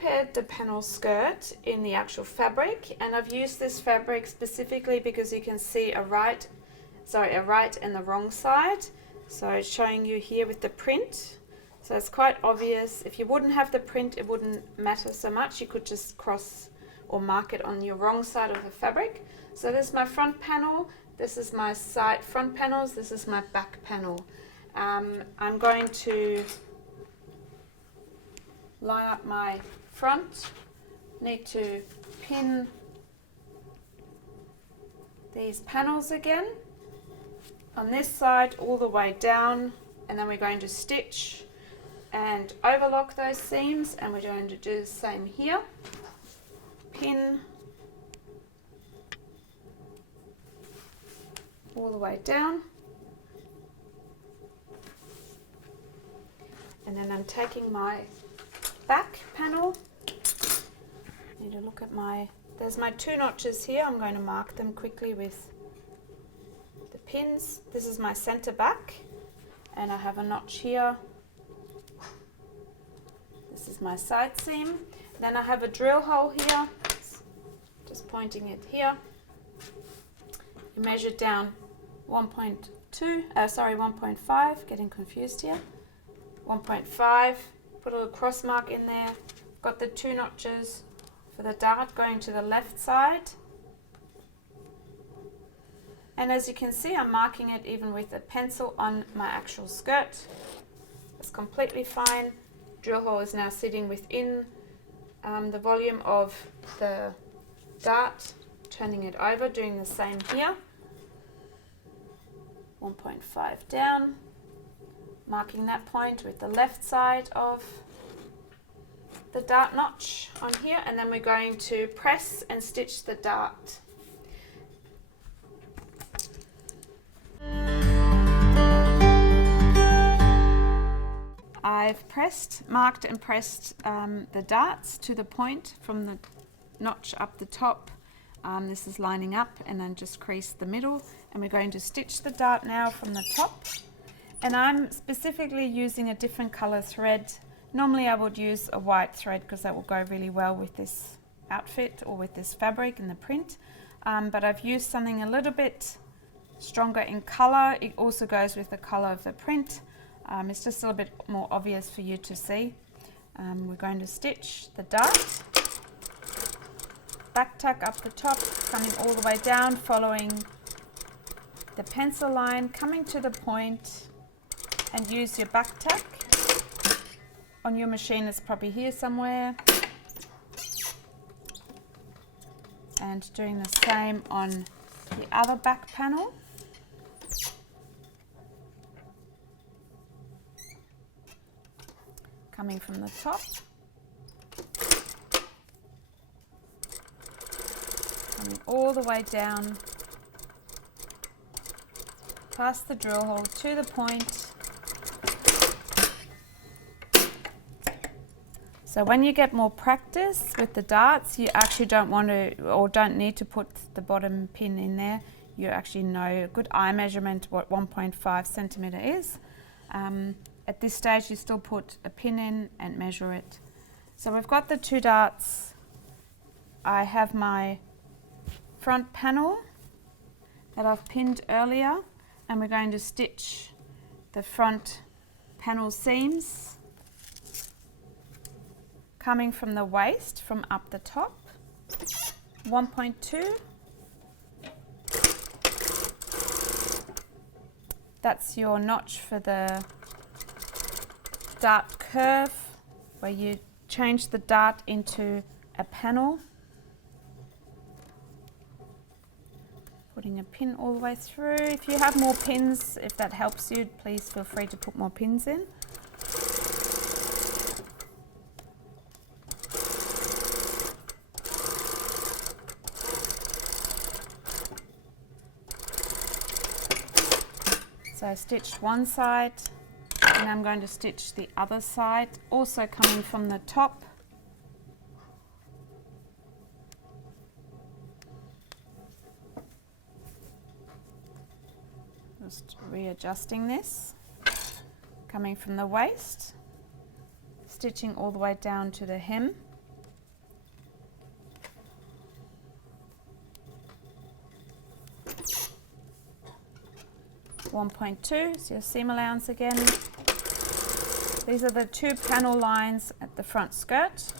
prepared the panel skirt in the actual fabric, and I've used this fabric specifically because you can see a right and the wrong side. So it's showing you here with the print. So it's quite obvious. If you wouldn't have the print, it wouldn't matter so much. You could just cross or mark it on your wrong side of the fabric. So this is my front panel. This is my side front panels. This is my back panel. I'm going to line up my front. Need to pin these panels again on this side all the way down, and then we're going to stitch and overlock those seams, and we're going to do the same here. Pin all the way down, and then I'm taking my back panel. Need to look at there's my 2 notches here. I'm going to mark them quickly with the pins. This is my center back, and I have a notch here. This is my side seam. Then I have a drill hole here, just pointing it here. You measure down 1.5, getting confused here. 1.5, put a little cross mark in there. Got the 2 notches for the dart going to the left side. And as you can see, I'm marking it even with a pencil on my actual skirt. It's completely fine. Drill hole is now sitting within the volume of the dart, turning it over, doing the same here. 1.5 down, marking that point with the left side of the dart notch on here, and then we're going to press and stitch the dart. I've marked and pressed the darts to the point from the notch up the top. This is lining up, and then just crease the middle, and we're going to stitch the dart now from the top. And I'm specifically using a different color thread. Normally I would use a white thread because that will go really well with this outfit or with this fabric and the print, but I've used something a little bit stronger in color. It also goes with the color of the print. It's just a little bit more obvious for you to see. We're going to stitch the dart, back tack up the top, coming all the way down, following the pencil line, coming to the point, and use your back tack. On your machine, it's probably here somewhere. And doing the same on the other back panel. Coming from the top, coming all the way down, past the drill hole to the point. So when you get more practice with the darts, you actually don't want to or don't need to put the bottom pin in there. You actually know a good eye measurement what 1.5 centimeter is. At this stage you still put a pin in and measure it. So we've got the 2 darts. I have my front panel that I've pinned earlier, and we're going to stitch the front panel seams coming from the waist from up the top. 1.2. That's your notch for the dart curve, where you change the dart into a panel. Putting a pin all the way through. If you have more pins, if that helps you, please feel free to put more pins in. So I stitched one side, and I'm going to stitch the other side, also coming from the top. Just readjusting this, coming from the waist, stitching all the way down to the hem. 1.2 is your seam allowance again. These are the 2 panel lines at the front skirt.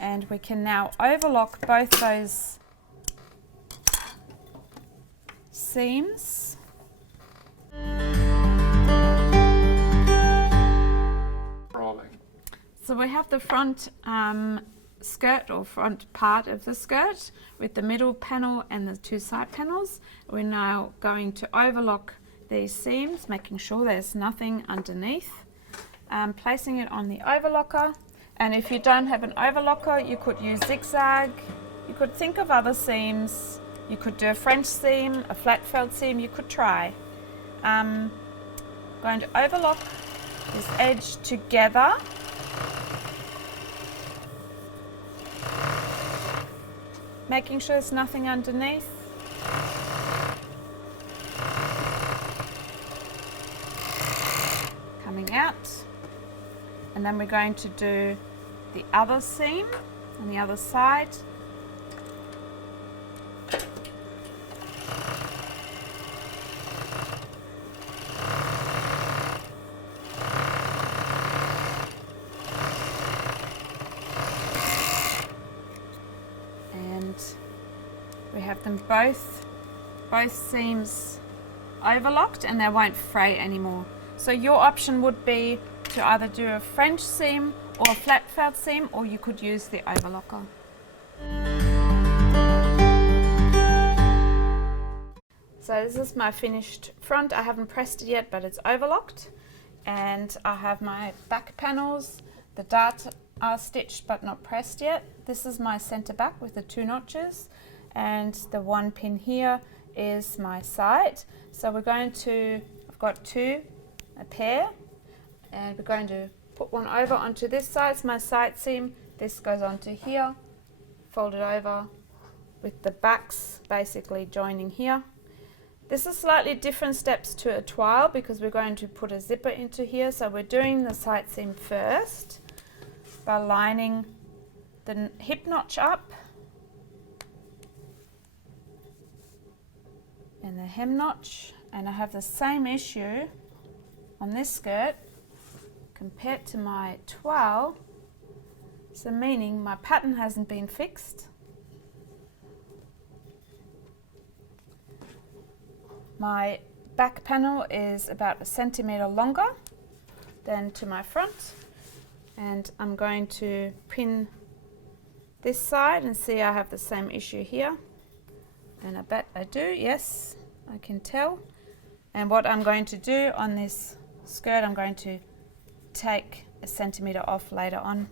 And we can now overlock both those seams. So we have the front skirt or front part of the skirt with the middle panel and the 2 side panels. We're now going to overlock these seams, making sure there's nothing underneath, placing it on the overlocker. And if you don't have an overlocker, you could use zigzag. You could think of other seams. You could do a French seam, a flat felt seam, you could try. Going to overlock this edge together. Making sure there's nothing underneath. Coming out. And then we're going to do the other seam on the other side. And we have them both seams overlocked, and they won't fray anymore. So your option would be to either do a French seam or a flat felt seam, or you could use the overlocker. So this is my finished front. I haven't pressed it yet, but it's overlocked. And I have my back panels. The darts are stitched but not pressed yet. This is my center back with the 2 notches, and the 1 pin here is my side. So we're going to, I've got 2, a pair, and we're going to put one over onto this side. It's my side seam. This goes onto here, fold it over with the backs basically joining here. This is slightly different steps to a toile because we're going to put a zipper into here. So we're doing the side seam first by lining the hip notch up and the hem notch, and I have the same issue on this skirt compared to my toile, so meaning my pattern hasn't been fixed. My back panel is about 1 centimeter longer than to my front, and I'm going to pin this side and see I have the same issue here, and I bet I do. Yes, I can tell. And what I'm going to do on this skirt, I'm going to take 1 centimeter off later on,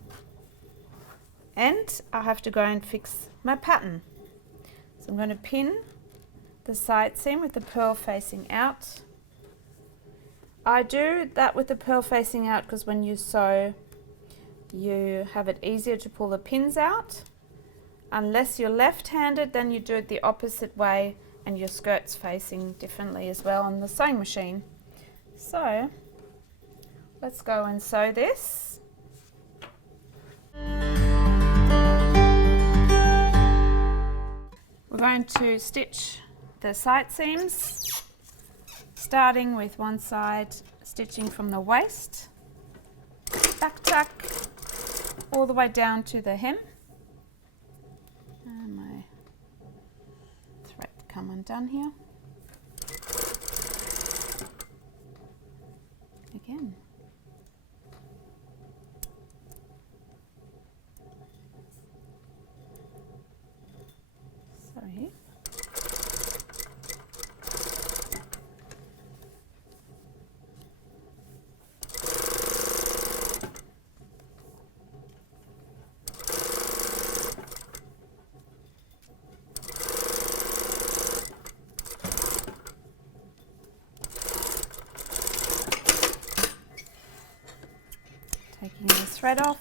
and I have to go and fix my pattern. So I'm going to pin the side seam with the purl facing out. I do that with the purl facing out because when you sew, you have it easier to pull the pins out. Unless you're left-handed, then you do it the opposite way, and your skirt's facing differently as well on the sewing machine. So let's go and sew this. We're going to stitch the side seams, starting with one side, stitching from the waist, back tuck, all the way down to the hem. And my thread come undone here. Again. Sorry. Taking the thread off.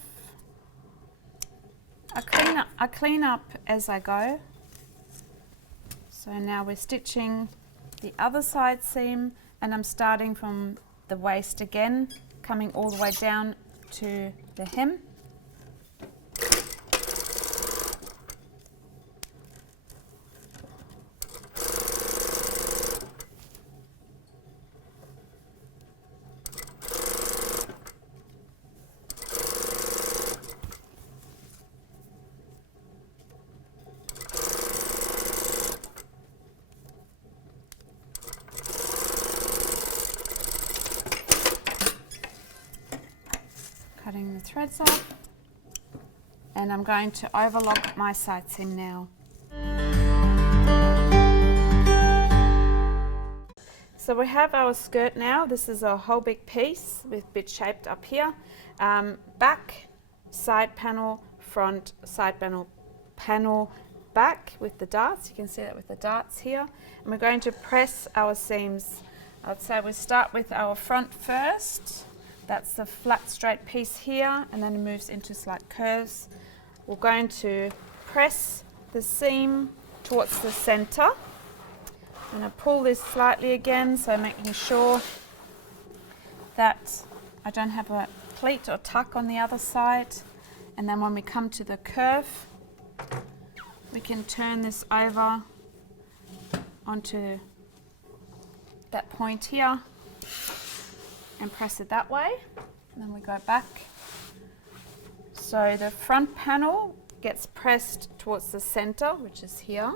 I clean up as I go. So now we're stitching the other side seam, and I'm starting from the waist again, coming all the way down to the hem. Cutting the threads off, and I'm going to overlock my side seam now. So we have our skirt now. This is a whole big piece with bit shaped up here. Back, side panel, front, side panel, back with the darts. You can see that with the darts here. And we're going to press our seams. I'd say we start with our front first. That's the flat straight piece here, and then it moves into slight curves. We're going to press the seam towards the center. I'm going to pull this slightly again, so making sure that I don't have a pleat or tuck on the other side. And then when we come to the curve, we can turn this over onto that point here and press it that way, and then we go back. So the front panel gets pressed towards the center, which is here.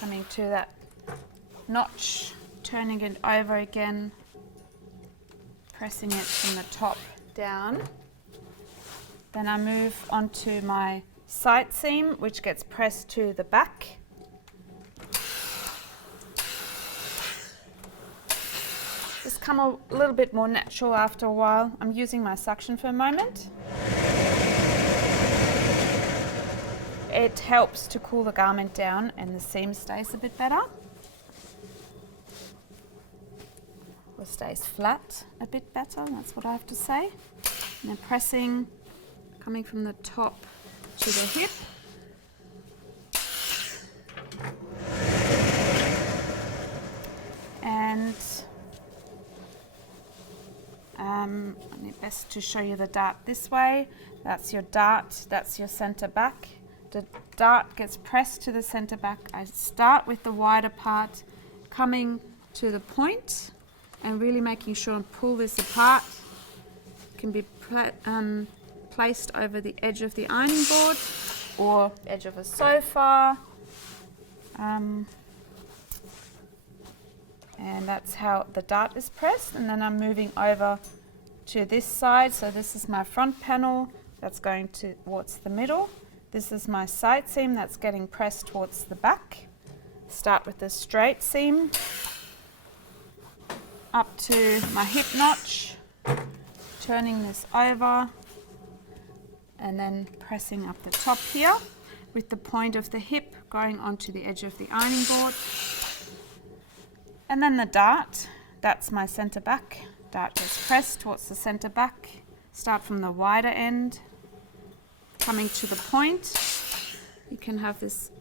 Coming to that notch, turning it over again, pressing it from the top down. Then I move onto my side seam, which gets pressed to the back. Just come a little bit more natural after a while. I'm using my suction for a moment. It helps to cool the garment down and the seam stays a bit better. Or stays flat a bit better, that's what I have to say. And then pressing, coming from the top to the hip. And best to show you the dart this way. That's your dart, that's your center back. The dart gets pressed to the center back. I start with the wider part, coming to the point and really making sure and pull this apart. It can be placed over the edge of the ironing board or edge of a sofa. And that's how the dart is pressed. And then I'm moving over to this side. So this is my front panel that's going towards the middle. This is my side seam that's getting pressed towards the back. Start with the straight seam up to my hip notch, turning this over and then pressing up the top here with the point of the hip going onto the edge of the ironing board. And then the dart, that's my center back. Dart gets pressed towards the center back. Start from the wider end, coming to the point. You can have this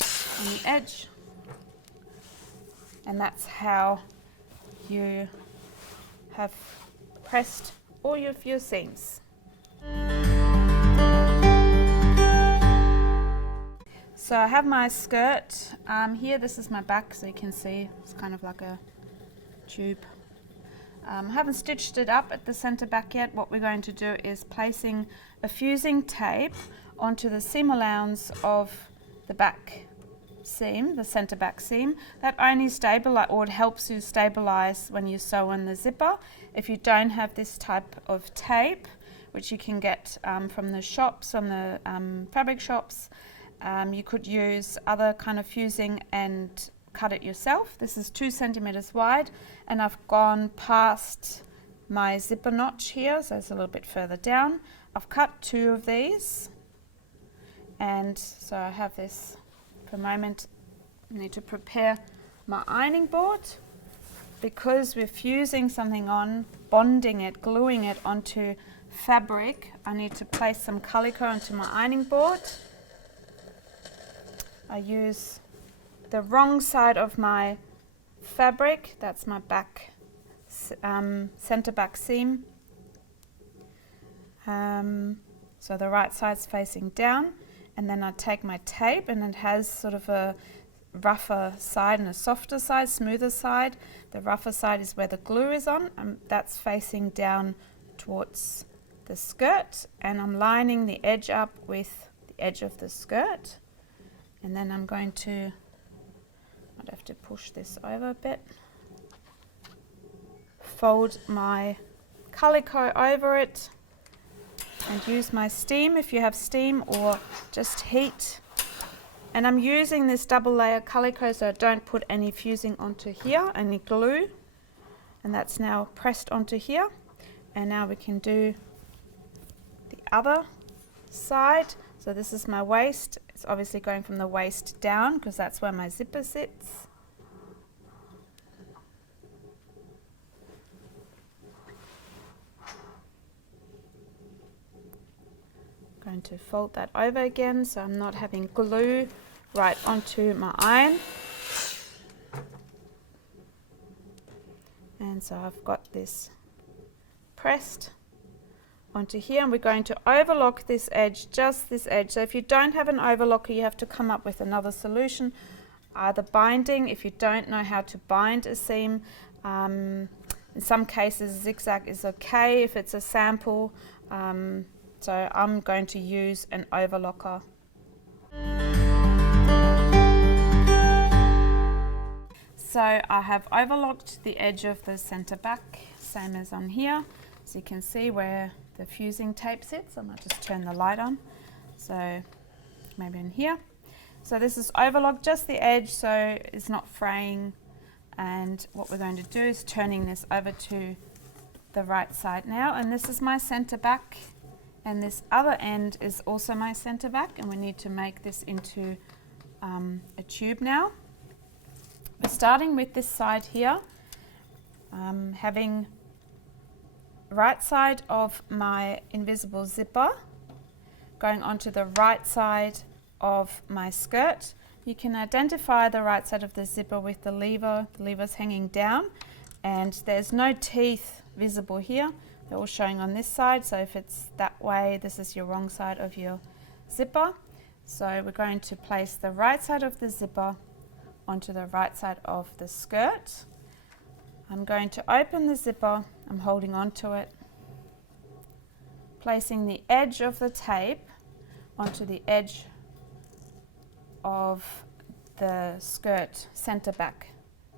on the edge, and that's how you have pressed all of your seams. So I have my skirt here. This is my back, so you can see it's kind of like a tube. I haven't stitched it up at the center back yet. What we're going to do is placing a fusing tape onto the seam allowance of the back seam, the center back seam. That only stabilize, or it helps you stabilize when you sew in the zipper. If you don't have this type of tape, which you can get from the shops, from the fabric shops, you could use other kind of fusing and cut it yourself. This is 2 centimeters wide, and I've gone past my zipper notch here, so it's a little bit further down. I've cut 2 of these, and so I have this. For a moment, I need to prepare my ironing board. Because we're fusing something on, bonding it, gluing it onto fabric, I need to place some calico onto my ironing board. I use the wrong side of my fabric, that's my back, center back seam. So the right side's facing down, and then I take my tape, and it has sort of a rougher side and a softer side, smoother side. The rougher side is where the glue is on, and that's facing down towards the skirt, and I'm lining the edge up with the edge of the skirt. And then I'm going to, I'd have to push this over a bit, fold my calico over it, and use my steam if you have steam, or just heat. And I'm using this double layer calico so I don't put any fusing onto here, any glue. And that's now pressed onto here. And now we can do the other side. So this is my waist. It's obviously going from the waist down because that's where my zipper sits. Going to fold that over again so I'm not having glue right onto my iron. And so I've got this pressed onto here, and we're going to overlock this edge, just this edge. So if you don't have an overlocker, you have to come up with another solution, either binding if you don't know how to bind a seam. In some cases zigzag is okay if it's a sample. So I'm going to use an overlocker. So I have overlocked the edge of the center back, same as on here. So you can see where the fusing tape sits. I might just turn the light on. So maybe in here. So this is overlocked, just the edge, so it's not fraying. And what we're going to do is turning this over to the right side now. And this is my center back. And this other end is also my center back, and we need to make this into a tube now. We're starting with this side here, having right side of my invisible zipper going onto the right side of my skirt. You can identify the right side of the zipper with the lever. The lever's hanging down, and there's no teeth visible here. They're all showing on this side, so if it's that way, this is your wrong side of your zipper. So we're going to place the right side of the zipper onto the right side of the skirt. I'm going to open the zipper, I'm holding onto it, placing the edge of the tape onto the edge of the skirt center back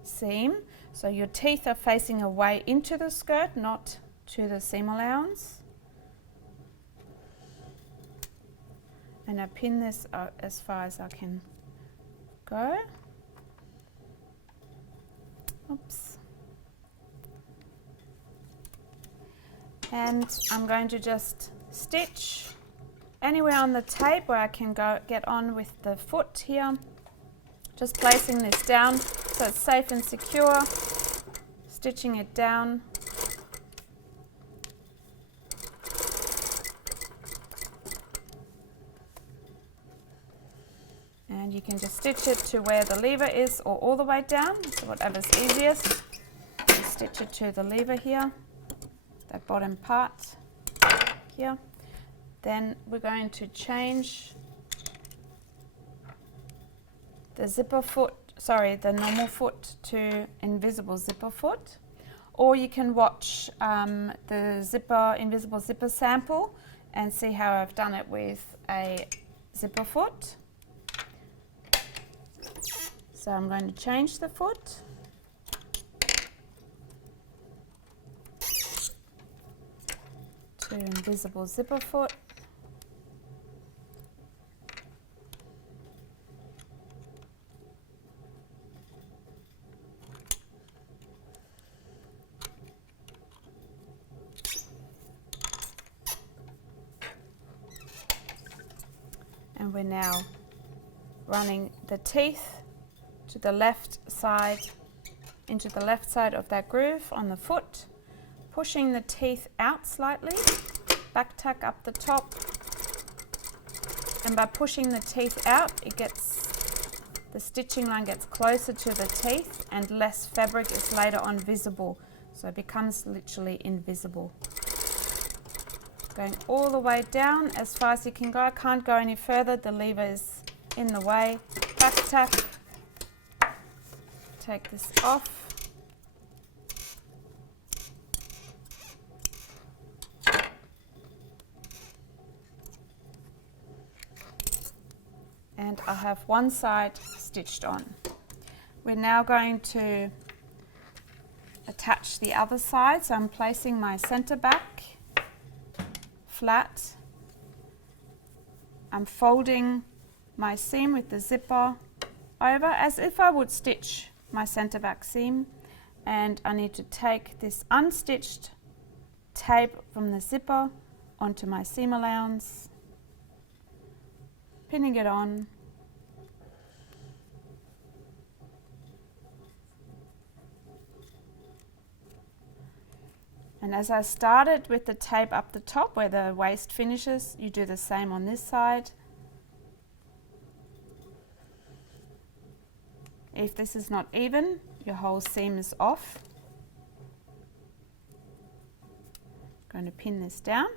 seam. So your teeth are facing away into the skirt, not to the seam allowance. And I pin this as far as I can go. Oops. And I'm going to just stitch anywhere on the tape where I can get on with the foot here. Just placing this down so it's safe and secure, stitching it down. And you can just stitch it to where the lever is or all the way down, so whatever's easiest. Just stitch it to the lever here, that bottom part here. Then we're going to change the zipper foot, the normal foot to invisible zipper foot. Or you can watch the invisible zipper sample and see how I've done it with a zipper foot. So I'm going to change the foot. To invisible zipper foot. And we're now running the teeth to the left side, into the left side of that groove on the foot, pushing the teeth out slightly, back tack up the top, and by pushing the teeth out it gets the stitching line gets closer to the teeth and less fabric is later on visible. So it becomes literally invisible. Going all the way down as far as you can go. I can't go any further, the lever is in the way. Back tack. Take this off. And I have one side stitched on. We're now going to attach the other side. So I'm placing my center back flat. I'm folding my seam with the zipper over as if I would stitch my center back seam, and I need to take this unstitched tape from the zipper onto my seam allowance, pinning it on, and as I started with the tape up the top where the waist finishes, you do the same on this side. If this is not even, your whole seam is off. I'm going to pin this down,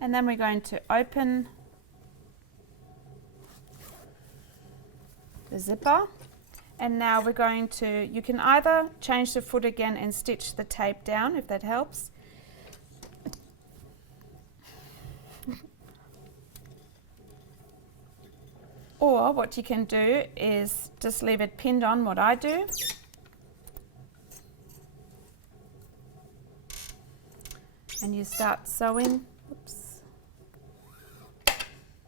and then we're going to open the zipper, and now we're going to, you can either change the foot again and stitch the tape down if that helps. Or what you can do is just leave it pinned on, what I do. And you start sewing. Oops.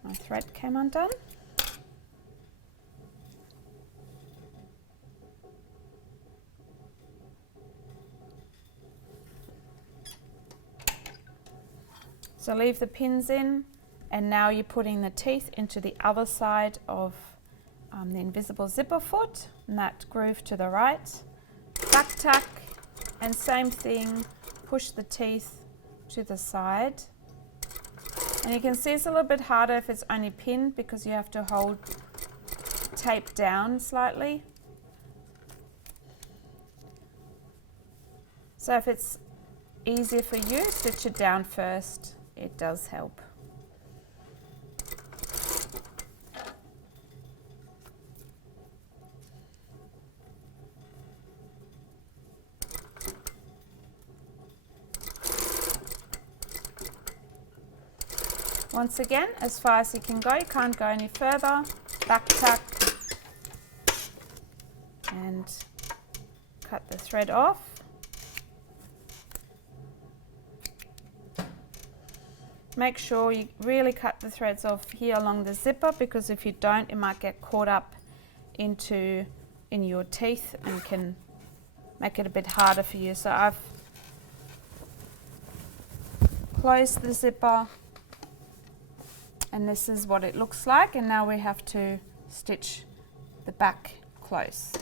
My thread came undone. So leave the pins in. And now you're putting the teeth into the other side of the invisible zipper foot, and that groove to the right. Back tack, and same thing, push the teeth to the side. And you can see it's a little bit harder if it's only pinned because you have to hold tape down slightly. So if it's easier for you, stitch it down first. It does help. Once again, as far as you can go, you can't go any further. Back tuck and cut the thread off. Make sure you really cut the threads off here along the zipper, because if you don't, it might get caught up in your teeth and can make it a bit harder for you. So I've closed the zipper, and this is what it looks like, and now we have to stitch the back close.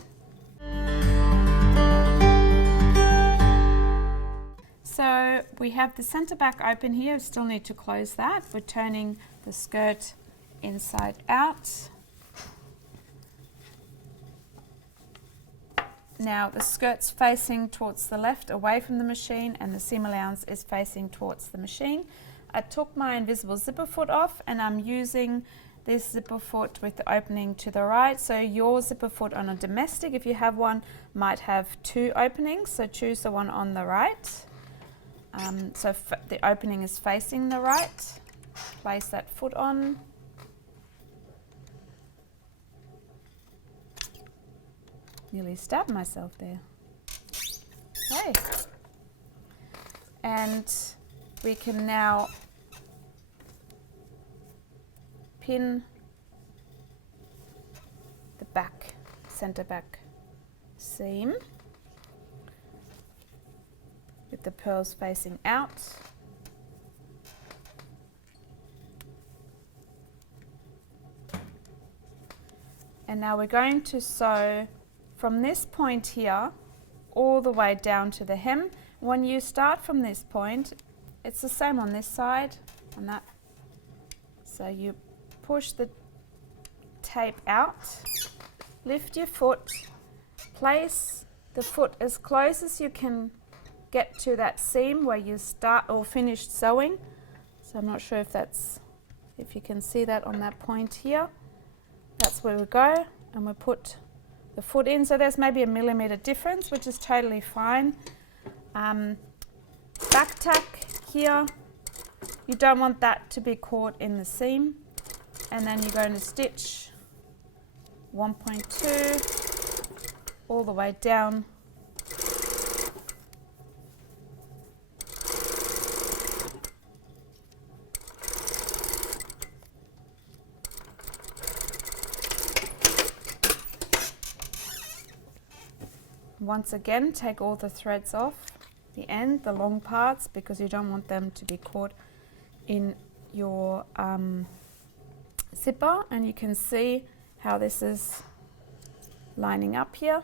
So we have the center back open here, still need to close that. We're turning the skirt inside out. Now the skirt's facing towards the left away from the machine, and the seam allowance is facing towards the machine. I took my invisible zipper foot off, and I'm using this zipper foot with the opening to the right. So your zipper foot on a domestic, if you have one, might have two openings, so choose the one on the right. So the opening is facing the right. Place that foot on. Nearly stabbed myself there. Okay. And we can now pin the back, center back seam with the pearls facing out. And now we're going to sew from this point here all the way down to the hem. When you start from this point, it's the same on this side and that. So you push the tape out lift your foot, place the foot as close as you can get to that seam where you start or finished sewing. So I'm not sure if you can see that on that point here. That's where we go, and we put the foot in. So there's maybe a millimeter difference, which is totally fine. Back tack here, you don't want that to be caught in the seam, and then you're going to stitch 1.2 all the way down. Once again, take all the threads off the end, the long parts, because you don't want them to be caught in your zipper. And you can see how this is lining up here.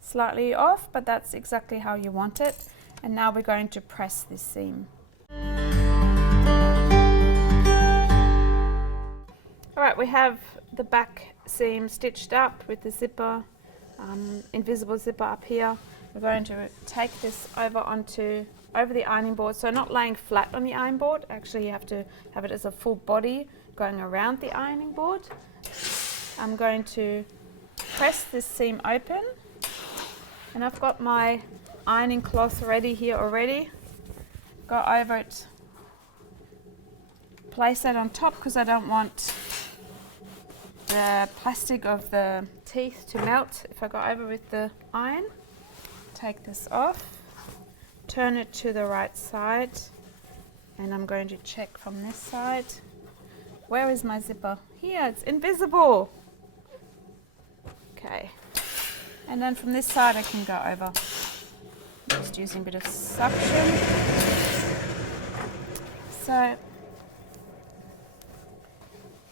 Slightly off, but that's exactly how you want it. And now we're going to press this seam. Alright, we have the back seam stitched up with the zipper. Invisible zipper up here. We're going to take this over the ironing board, so not laying flat on the iron board. Actually, you have to have it as a full body going around the ironing board. I'm going to press this seam open, and I've got my ironing cloth ready here already. Go over it, place that on top because I don't want the plastic of the teeth to melt if I go over with the iron. Take this off, turn it to the right side, and I'm going to check from this side. Where is my zipper? Here, it's invisible. Okay, and then from this side I can go over. Just using a bit of suction. So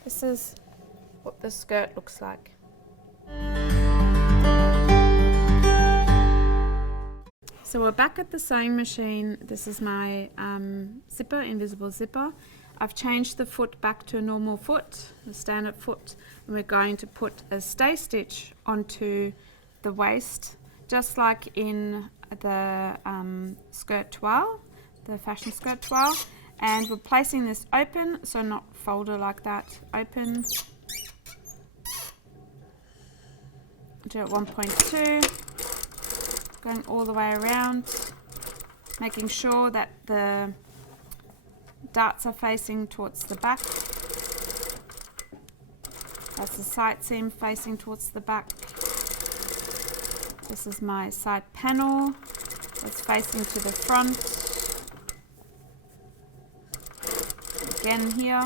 this is what the skirt looks like. So we're back at the sewing machine. This is my zipper, invisible zipper. I've changed the foot back to a normal foot, the standard foot, and we're going to put a stay stitch onto the waist, just like in the skirt toile, the fashion skirt toile. And we're placing this open, so not folder like that, open to 1.2, going all the way around, making sure that the darts are facing towards the back. That's the side seam facing towards the back. This is my side panel that's facing to the front. Again here,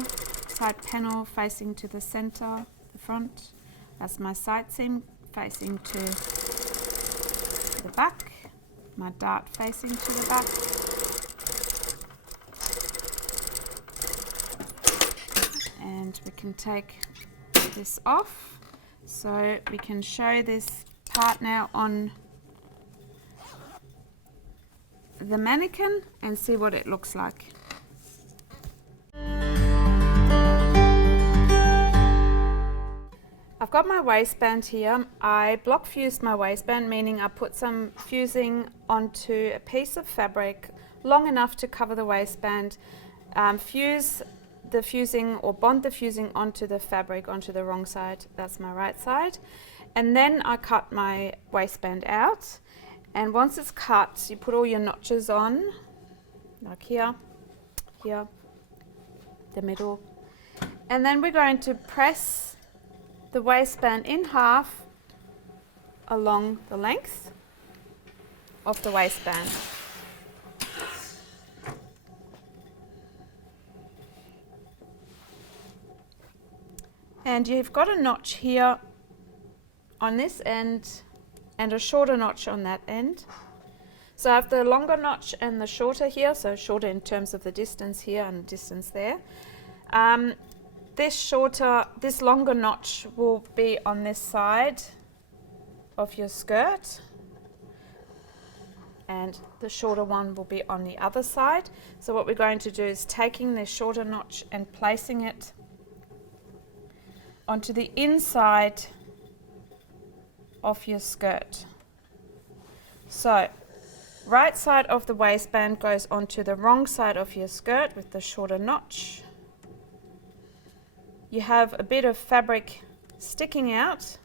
side panel facing to the center, the front. That's my side seam facing to the back, my dart facing to the back. And we can take this off so we can show this part now on the mannequin and see what it looks like. I've got my waistband here. I block fused my waistband, meaning I put some fusing onto a piece of fabric long enough to cover the waistband, fuse the fusing or bond the fusing onto the fabric, onto the wrong side. That's my right side. And then I cut my waistband out. And once it's cut, you put all your notches on, like here, here, the middle. And then we're going to press the waistband in half along the length of the waistband. And you've got a notch here on this end and a shorter notch on that end. So I have the longer notch and the shorter here, so shorter in terms of the distance here and distance there. This longer notch will be on this side of your skirt, and the shorter one will be on the other side. So what we're going to do is taking this shorter notch and placing it onto the inside of your skirt. So right side of the waistband goes onto the wrong side of your skirt with the shorter notch. You have a bit of fabric sticking out,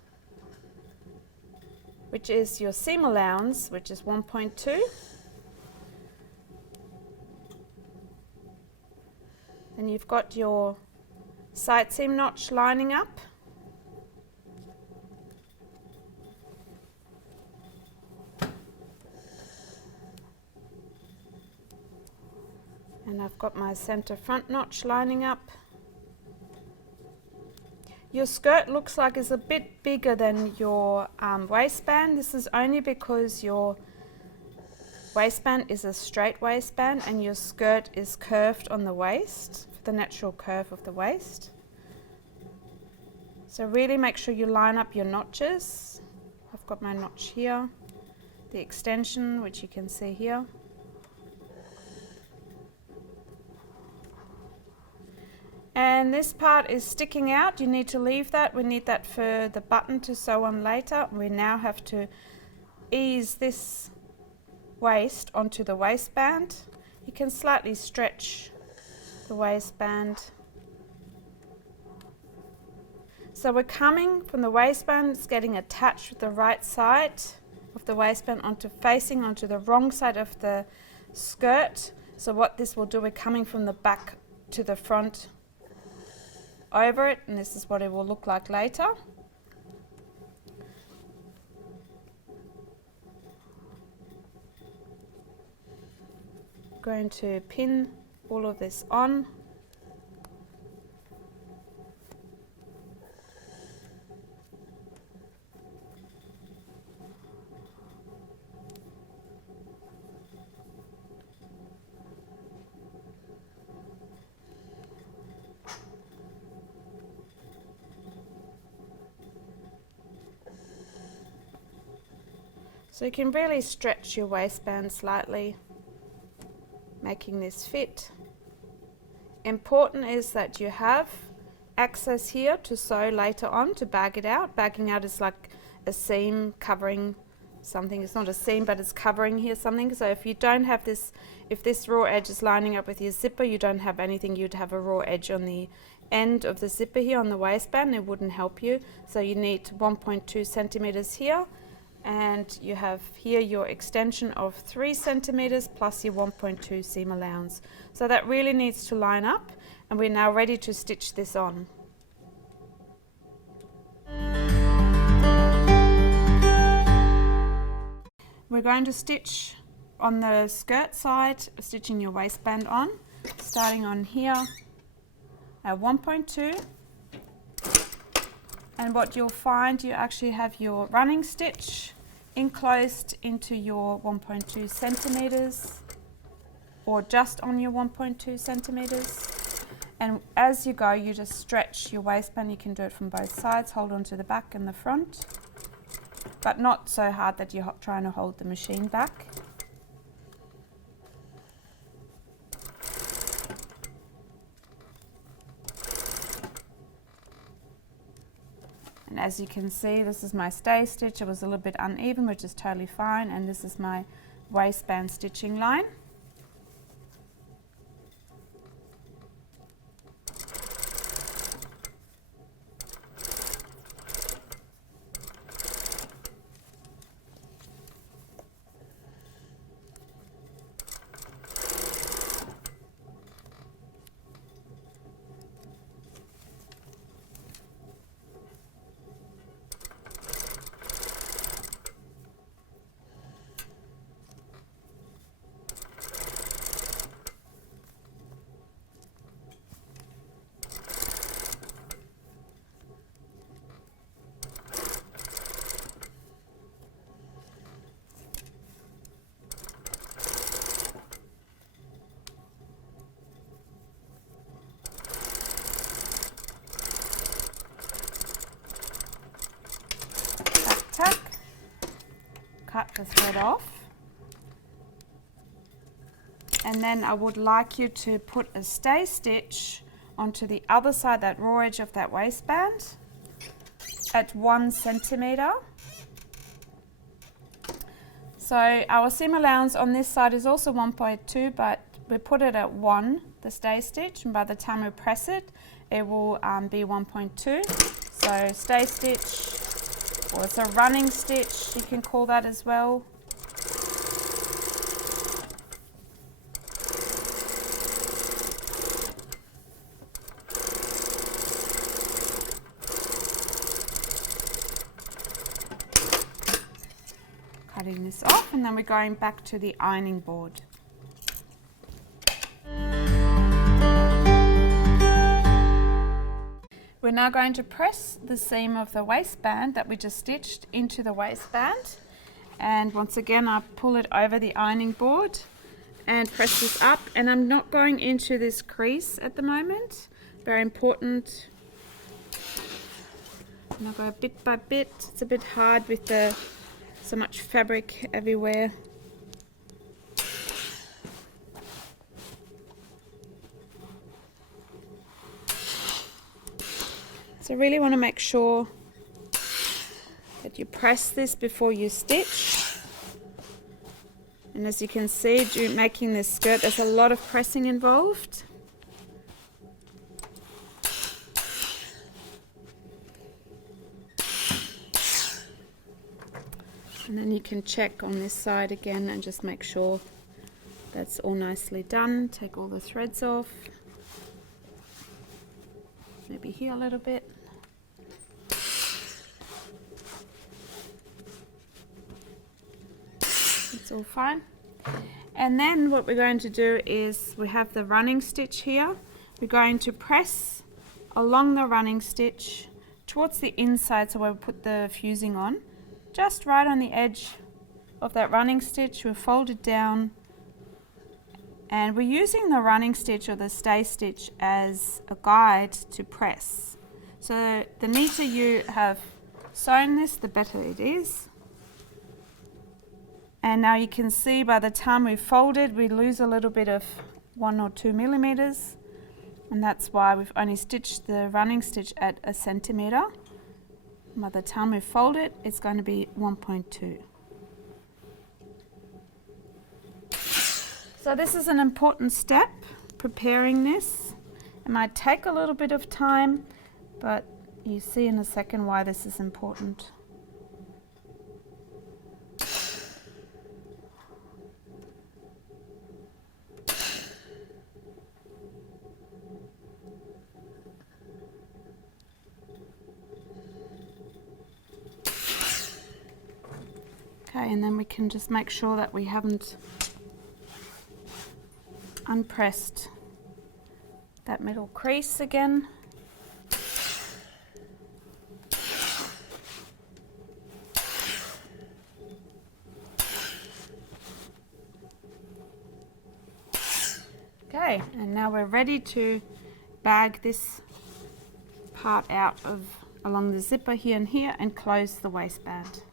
which is your seam allowance, which is 1.2. And you've got your side seam notch lining up. And I've got my center front notch lining up. Your skirt looks like it's a bit bigger than your waistband. This is only because your waistband is a straight waistband and your skirt is curved on the waist, the natural curve of the waist. So really make sure you line up your notches. I've got my notch here, the extension, which you can see here. And this part is sticking out. You need to leave that. We need that for the button to sew on later. We now have to ease this waist onto the waistband. You can slightly stretch the waistband. So we're coming from the waistband, it's getting attached with the right side of the waistband facing onto the wrong side of the skirt. So what this will do, we're coming from the back to the front over it, and this is what it will look like later. Going to pin all of this on. So you can really stretch your waistband slightly, making this fit. Important is that you have access here to sew later on to bag it out. Bagging out is like a seam covering something. It's not a seam, but it's covering here something. So if you don't have this, if this raw edge is lining up with your zipper, you don't have anything, you'd have a raw edge on the end of the zipper here on the waistband. It wouldn't help you. So you need 1.2 centimeters here. And you have here your extension of 3 centimeters plus your 1.2 seam allowance. So that really needs to line up, and we're now ready to stitch this on. We're going to stitch on the skirt side, stitching your waistband on, starting on here at 1.2. And what you'll find, you actually have your running stitch enclosed into your 1.2 centimeters, or just on your 1.2 centimeters. And as you go, you just stretch your waistband. You can do it from both sides, hold on to the back and the front, but not so hard that you're trying to hold the machine back. And as you can see, this is my stay stitch. It was a little bit uneven, which is totally fine. And this is my waistband stitching line. Tack, cut the thread off, and then I would like you to put a stay stitch onto the other side, that raw edge of that waistband, at 1 centimeter, So our seam allowance on this side is also 1.2, but we put it at 1, the stay stitch, and by the time we press it, it will be 1.2. So stay stitch, or it's a running stitch, you can call that as well. Cutting this off, and then we're going back to the ironing board. We're now going to press the seam of the waistband that we just stitched into the waistband, and once again I pull it over the ironing board and press this up, and I'm not going into this crease at the moment, very important. And I'll go bit by bit. It's a bit hard with so much fabric everywhere. So really want to make sure that you press this before you stitch. And as you can see, making this skirt, there's a lot of pressing involved. And then you can check on this side again and just make sure that's all nicely done. Take all the threads off. Maybe here a little bit. It's all fine. And then what we're going to do is, we have the running stitch here. We're going to press along the running stitch towards the inside, so we'll put the fusing on. Just right on the edge of that running stitch, we'll fold it down, and we're using the running stitch or the stay stitch as a guide to press. So the neater you have sewn this, the better it is. And now you can see by the time we fold it, we lose a little bit of 1 or 2 millimeters, and that's why we've only stitched the running stitch at 1 centimeter. By the time we fold it, it's going to be 1.2. So this is an important step, preparing this. It might take a little bit of time, but you see in a second why this is important. Okay, and then we can just make sure that we haven't unpressed that middle crease again. Okay, and now we're ready to bag this part out along the zipper here and here and close the waistband.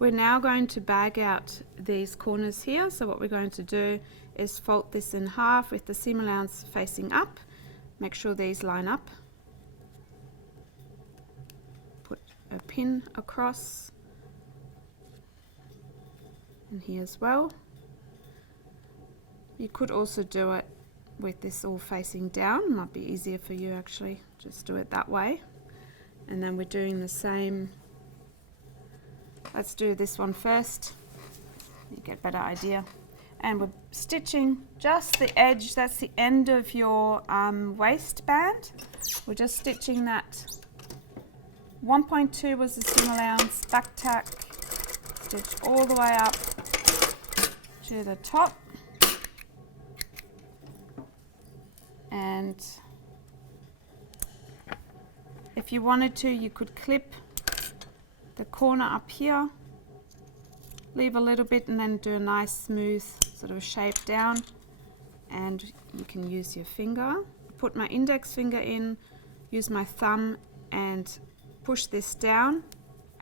We're now going to bag out these corners here. So what we're going to do is fold this in half with the seam allowance facing up. Make sure these line up. Put a pin across, and here as well. You could also do it with this all facing down. It might be easier for you actually, just do it that way. And then we're doing the same. Let's do this one first, you get a better idea. And we're stitching just the edge, that's the end of your waistband. We're just stitching that. 1.2 was the seam allowance, back tack, stitch all the way up to the top. And if you wanted to, you could clip the corner up here, leave a little bit, and then do a nice smooth sort of shape down, and you can use your finger. Put my index finger in, use my thumb and push this down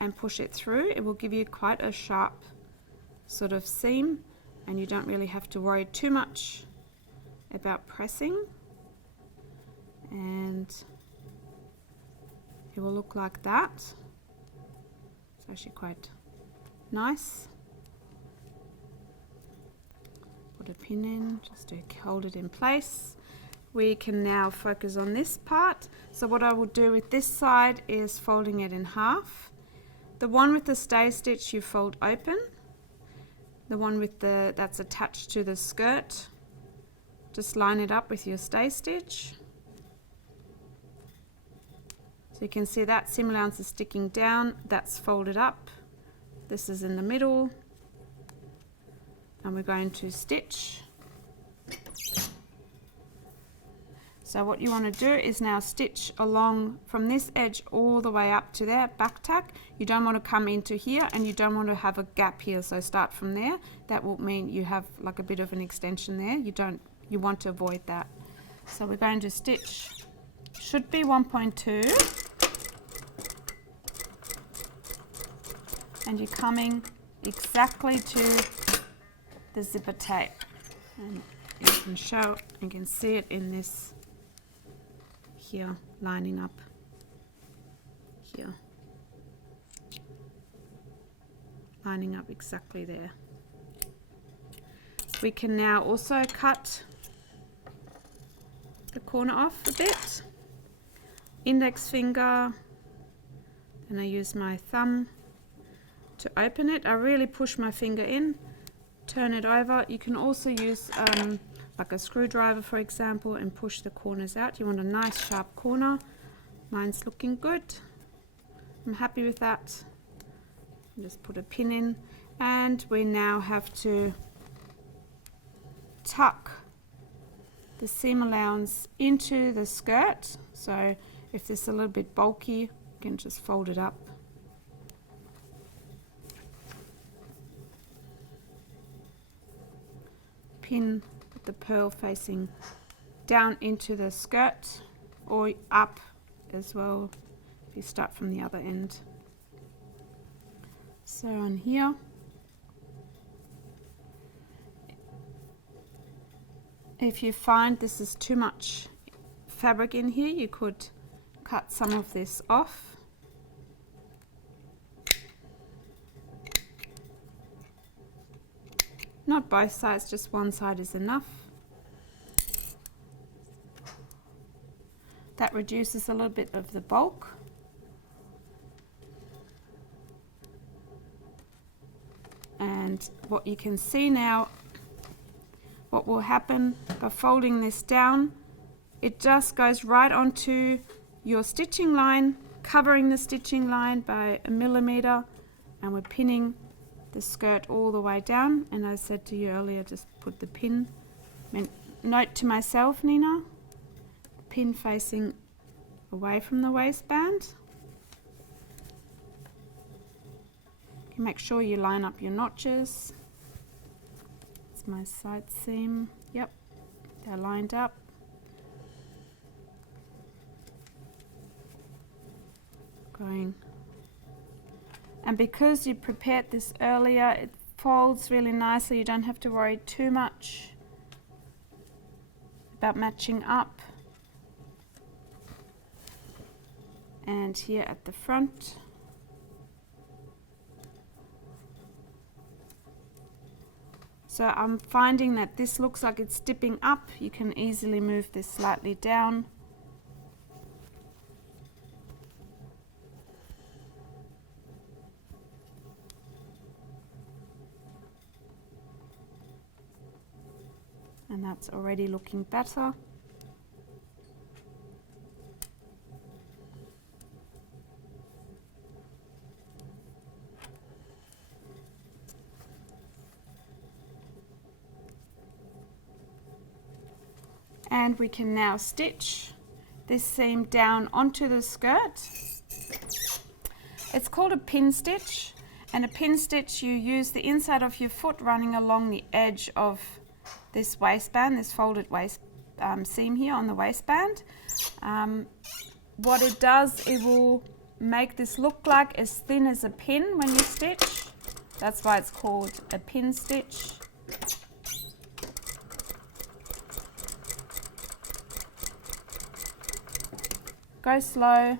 and push it through. It will give you quite a sharp sort of seam, and you don't really have to worry too much about pressing. And it will look like that. It's actually quite nice. Put a pin in just to hold it in place. We can now focus on this part. So what I will do with this side is folding it in half. The one with the stay stitch you fold open. The one with that's attached to the skirt, just line it up with your stay stitch. So you can see that seam allowance is sticking down, that's folded up. This is in the middle, and we're going to stitch. So what you want to do is now stitch along from this edge all the way up to there, back tack. You don't want to come into here, and you don't want to have a gap here, so start from there. That will mean you have like a bit of an extension there. You want to avoid that. So we're going to stitch, should be 1.2, and you're coming exactly to the zipper tape, and you can see it in this here, lining up here, lining up exactly there. We can now also cut the corner off a bit, index finger, and I use my thumb to open it. I really push my finger in, turn it over. You can also use like a screwdriver, for example, and push the corners out. You want a nice sharp corner. Mine's looking good. I'm happy with that. Just put a pin in, and we now have to tuck the seam allowance into the skirt. So if it's a little bit bulky, you can just fold it up. Pin the purl facing down into the skirt, or up as well if you start from the other end. So on here, if you find this is too much fabric in here, you could cut some of this off. Not both sides, just one side is enough. That reduces a little bit of the bulk. And what you can see now, what will happen by folding this down, it just goes right onto your stitching line, covering the stitching line by 1 millimeter, and we're pinning the skirt all the way down. And I said to you earlier, just put the pin. Note to myself, Nina, pin facing away from the waistband. You make sure you line up your notches. It's my side seam. Yep, they're lined up. Going. And because you prepared this earlier, it folds really nicely. You don't have to worry too much about matching up. And here at the front, so I'm finding that this looks like it's dipping up. You can easily move this slightly down. And that's already looking better. And we can now stitch this seam down onto the skirt. It's called a pin stitch, and a pin stitch, you use the inside of your foot running along the edge of this waistband, this folded waist seam here on the waistband. What it does, it will make this look like as thin as a pin when you stitch. That's why it's called a pin stitch. Go slow,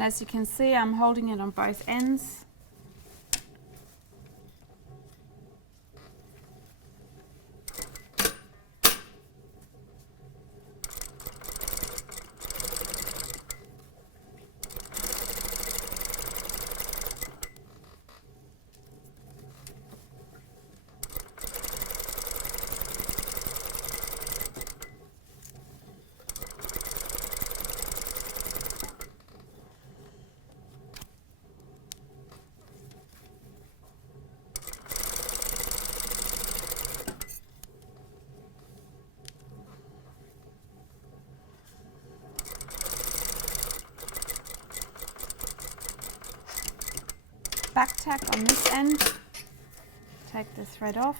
And as you can see, I'm holding it on both ends. Back tack on this end, take the thread off.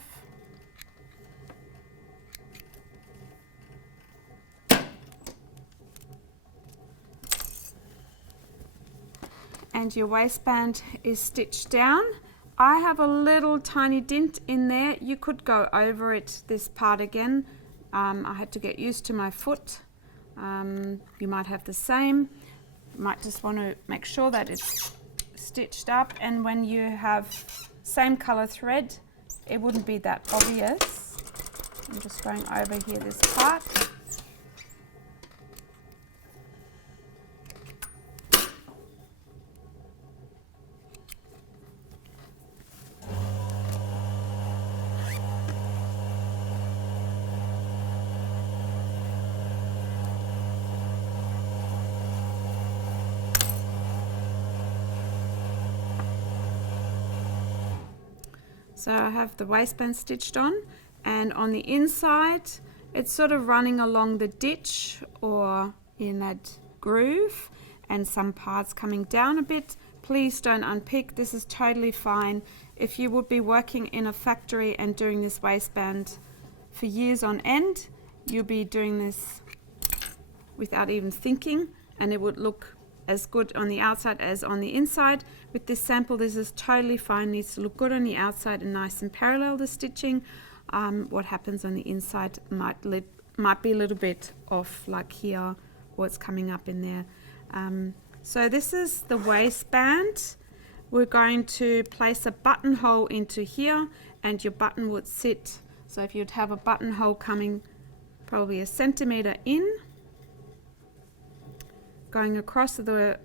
And your waistband is stitched down. I have a little tiny dent in there. You could go over it, this part again. I had to get used to my foot. You might have the same. You might just want to make sure that it's stitched up, and when you have same color thread, it wouldn't be that obvious. I'm just going over here this part. So I have the waistband stitched on, and on the inside it's sort of running along the ditch or in that groove, and some parts coming down a bit. Please don't unpick, this is totally fine. If you would be working in a factory and doing this waistband for years on end, you'll be doing this without even thinking, and it would look as good on the outside as on the inside. With this sample, this is totally fine. Needs to look good on the outside and nice and parallel the stitching. What happens on the inside might be a little bit off, like here, what's coming up in there. So this is the waistband. We're going to place a buttonhole into here, and your button would sit. So if you'd have a buttonhole coming probably 1 centimeter in, going across the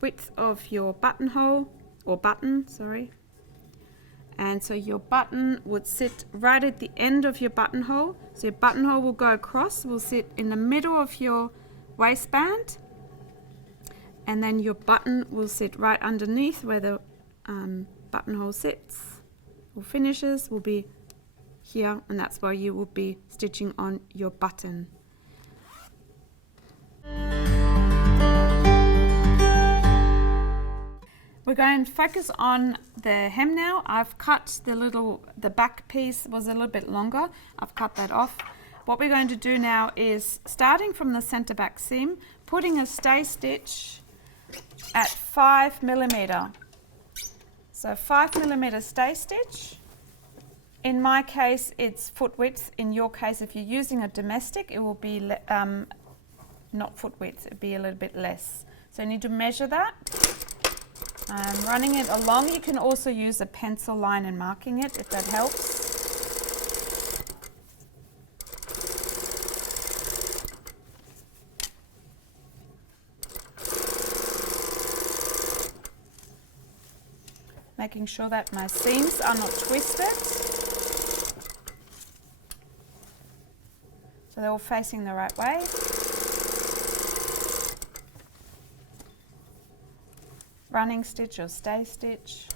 width of your buttonhole, or button, sorry. And so your button would sit right at the end of your buttonhole. So your buttonhole will go across, will sit in the middle of your waistband, and then your button will sit right underneath where the buttonhole sits or finishes, will be here, and that's where you will be stitching on your button. We're going to focus on the hem now. I've cut the back piece was a little bit longer. I've cut that off. What we're going to do now is, starting from the center back seam, putting a stay stitch at 5 millimeter. So 5 millimeter stay stitch. In my case, it's foot width. In your case, if you're using a domestic, it will be not foot width, it'll be a little bit less. So you need to measure that. Running it along, you can also use a pencil line and marking it if that helps. Making sure that my seams are not twisted. So they're all facing the right way. Running stitch or stay stitch.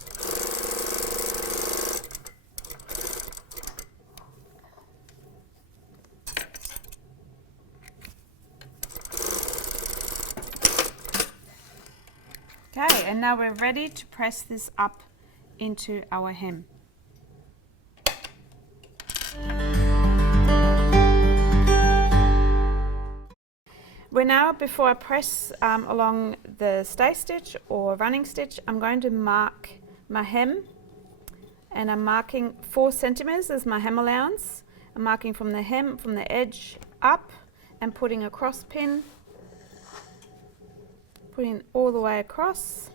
Okay, and now we're ready to press this up into our hem. We're now, before I press along the stay stitch or running stitch, I'm going to mark my hem, and I'm marking 4 centimeters as my hem allowance. I'm marking from the hem, from the edge up, and putting a cross pin, putting it all the way across.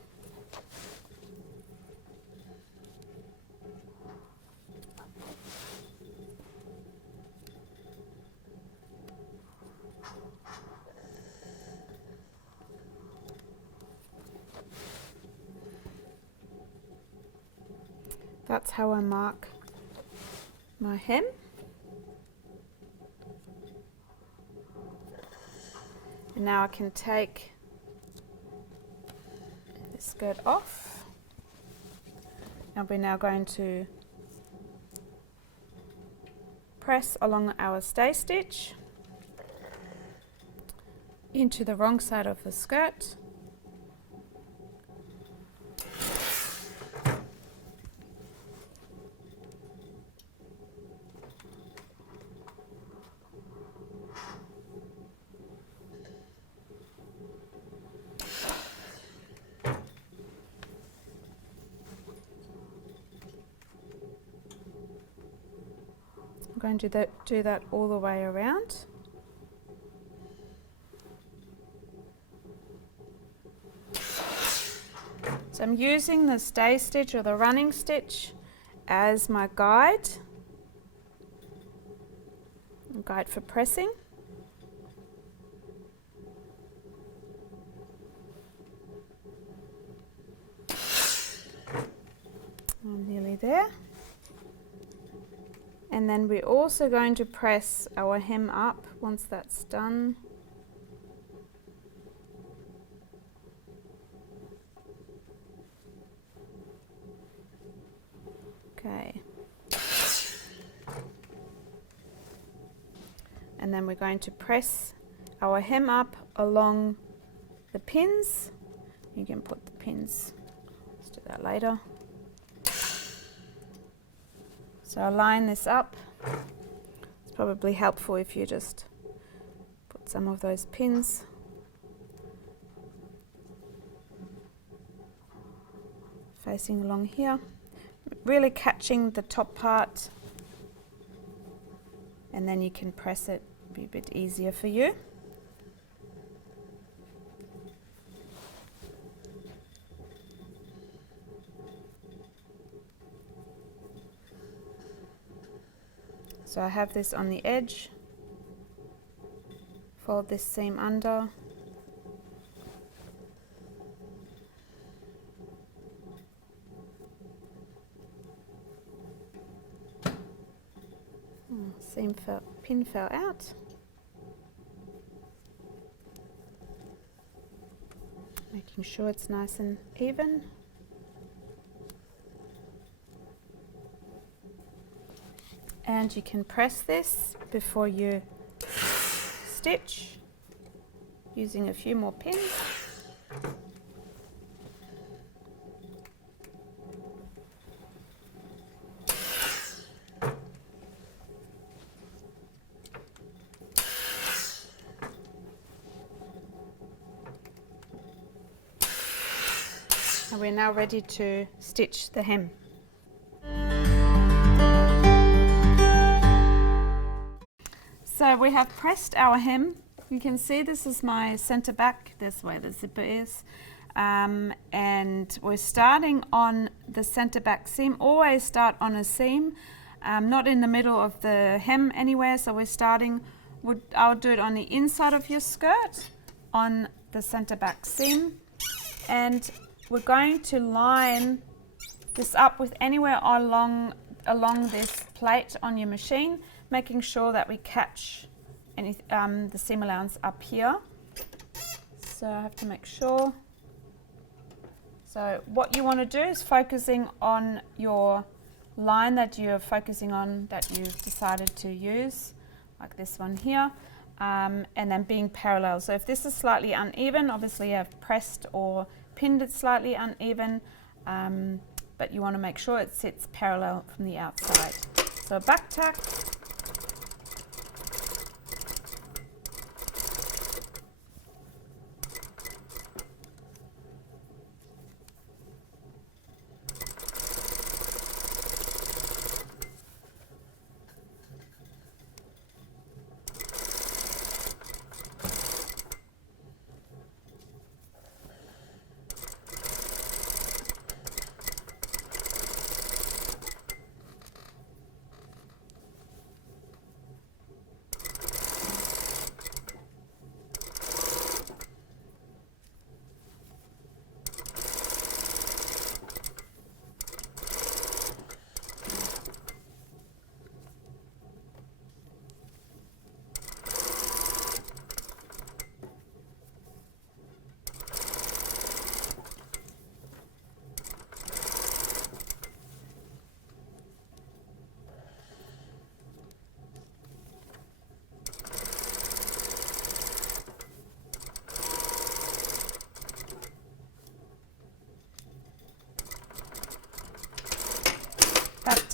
That's how I mark my hem. And now I can take the skirt off. And we're now going to press along our stay stitch into the wrong side of the skirt. I'm going to do that all the way around. So I'm using the stay stitch or the running stitch as my guide for pressing. I'm nearly there. And then we're also going to press our hem up once that's done. Okay. And then we're going to press our hem up along the pins. You can put the pins, let's do that later. So I'll line this up. It's probably helpful if you just put some of those pins facing along here, really catching the top part, and then you can press it, be a bit easier for you. So I have this on the edge, fold this seam under, pin fell out. Making sure it's nice and even. And you can press this before you stitch using a few more pins. And we're now ready to stitch the hem. So we have pressed our hem. You can see this is my center back, this way the zipper is. And we're starting on the center back seam. Always start on a seam, not in the middle of the hem anywhere. So we're starting, I'll do it on the inside of your skirt, on the center back seam. And we're going to line this up with anywhere along this plate on your machine, making sure that we catch any the seam allowance up here. So I have to make sure. So what you want to do is focusing on your line that you're focusing on, that you've decided to use, like this one here, and then being parallel. So if this is slightly uneven, obviously I've pressed or pinned it slightly uneven, but you want to make sure it sits parallel from the outside. So a back tack,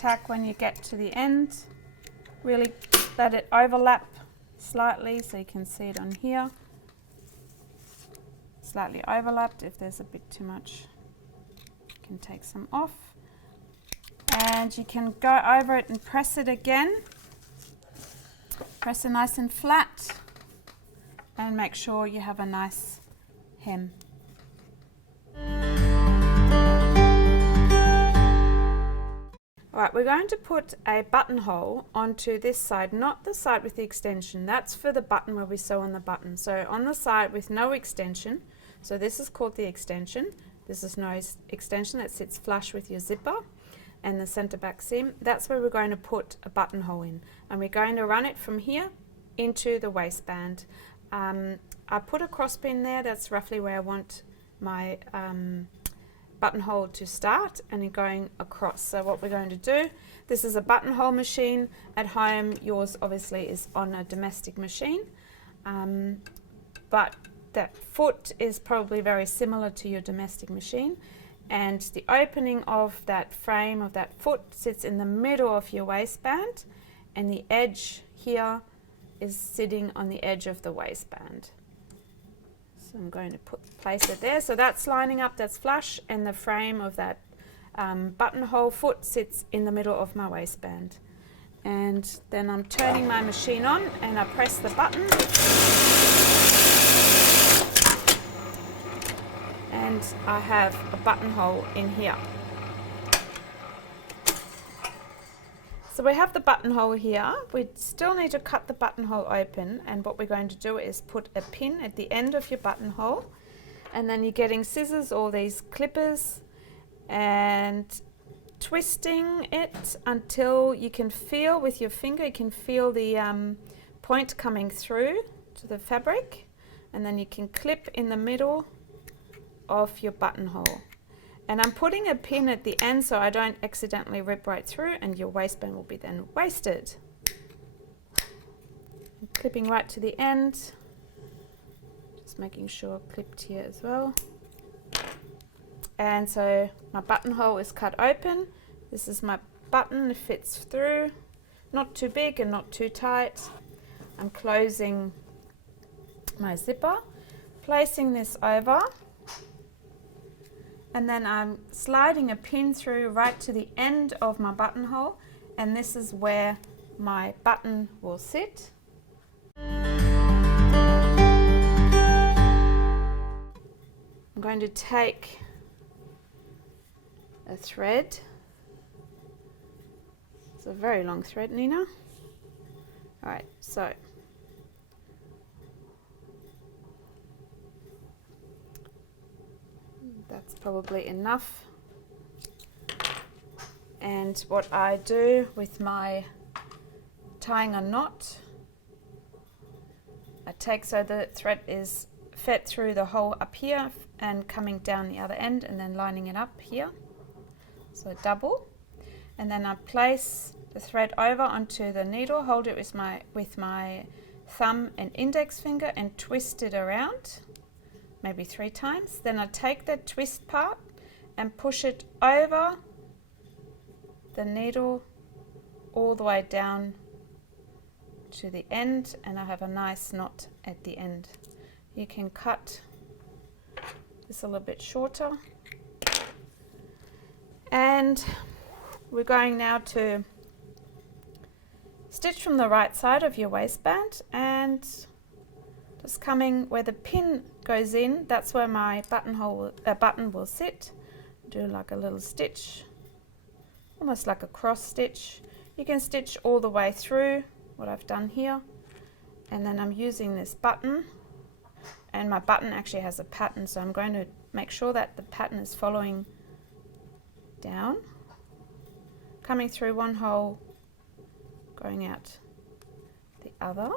tack when you get to the end. Really let it overlap slightly so you can see it on here. Slightly overlapped. If there's a bit too much, you can take some off. And you can go over it and press it again. Press it nice and flat and make sure you have a nice hem. Alright, we're going to put a buttonhole onto this side, not the side with the extension. That's for the button where we sew on the button. So on the side with no extension, so this is called the extension. This is no extension that sits flush with your zipper and the center back seam. That's where we're going to put a buttonhole in, and we're going to run it from here into the waistband. I put a cross pin there. That's roughly where I want my buttonhole to start, and then going across. So what we're going to do, this is a buttonhole machine at home. Yours obviously is on a domestic machine, but that foot is probably very similar to your domestic machine, and the opening of that frame of that foot sits in the middle of your waistband, and the edge here is sitting on the edge of the waistband. So I'm going to place it there. So that's lining up, that's flush, and the frame of that buttonhole foot sits in the middle of my waistband. And then I'm turning my machine on and I press the button. And I have a buttonhole in here. So we have the buttonhole here. We still need to cut the buttonhole open, and what we're going to do is put a pin at the end of your buttonhole, and then you're getting scissors or these clippers and twisting it until you can feel with your finger, you can feel the point coming through to the fabric, and then you can clip in the middle of your buttonhole. And I'm putting a pin at the end so I don't accidentally rip right through, and your waistband will be then wasted. I'm clipping right to the end, just making sure clipped here as well. And so my buttonhole is cut open. This is my button, it fits through, not too big and not too tight. I'm closing my zipper, placing this over, and then I'm sliding a pin through right to the end of my buttonhole, and this is where my button will sit. I'm going to take a thread. It's a very long thread, Nina. Alright, so that's probably enough. And what I do with my tying a knot, I take so the thread is fed through the hole up here and coming down the other end, and then lining it up here, so double. And then I place the thread over onto the needle, hold it with my thumb and index finger and twist it around, maybe 3 times. Then I take that twist part and push it over the needle all the way down to the end, and I have a nice knot at the end. You can cut this a little bit shorter. And we're going now to stitch from the right side of your waistband, and just coming where the pin goes in, that's where my button will sit. Do like a little stitch, almost like a cross stitch. You can stitch all the way through what I've done here, and then I'm using this button, and my button actually has a pattern, so I'm going to make sure that the pattern is following down, coming through one hole, going out the other,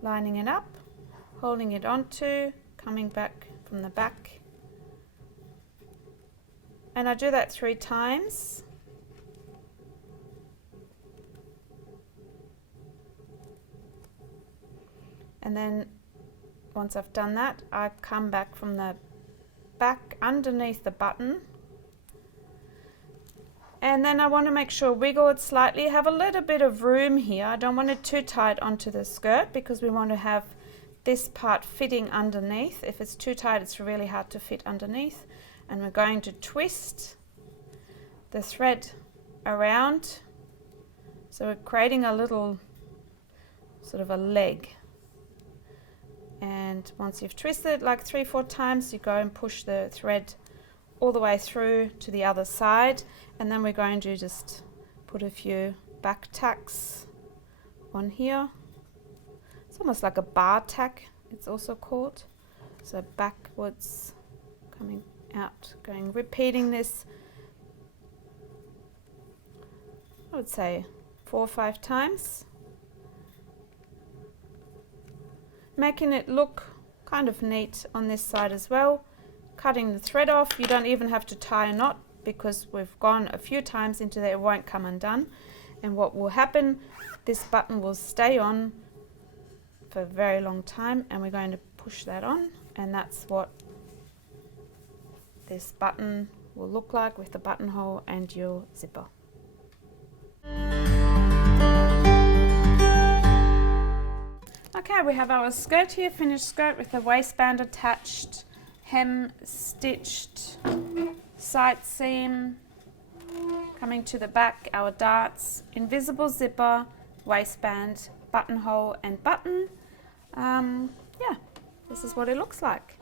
lining it up, holding it onto, coming back from the back. And I do that 3 times. And then once I've done that, I come back from the back underneath the button, And then I want to make sure wiggle it slightly, have a little bit of room here. I don't want it too tight onto the skirt because we want to have this part fitting underneath. If it's too tight, it's really hard to fit underneath. And we're going to twist the thread around. So we're creating a little sort of a leg. And once you've twisted it like 3-4 times, you go and push the thread all the way through to the other side, and then we're going to just put a few back tacks on here. It's almost like a bar tack, it's also called. So backwards, coming out, going, repeating this, I would say 4 or 5 times, making it look kind of neat on this side as well. Cutting the thread off. You don't even have to tie a knot because we've gone a few times into there, it won't come undone. And what will happen, this button will stay on for a very long time, and we're going to push that on, and that's what this button will look like with the buttonhole and your zipper. Okay, we have our skirt here, finished skirt with the waistband attached, hem stitched, side seam, coming to the back, our darts, invisible zipper, waistband, buttonhole and button. Yeah, this is what it looks like.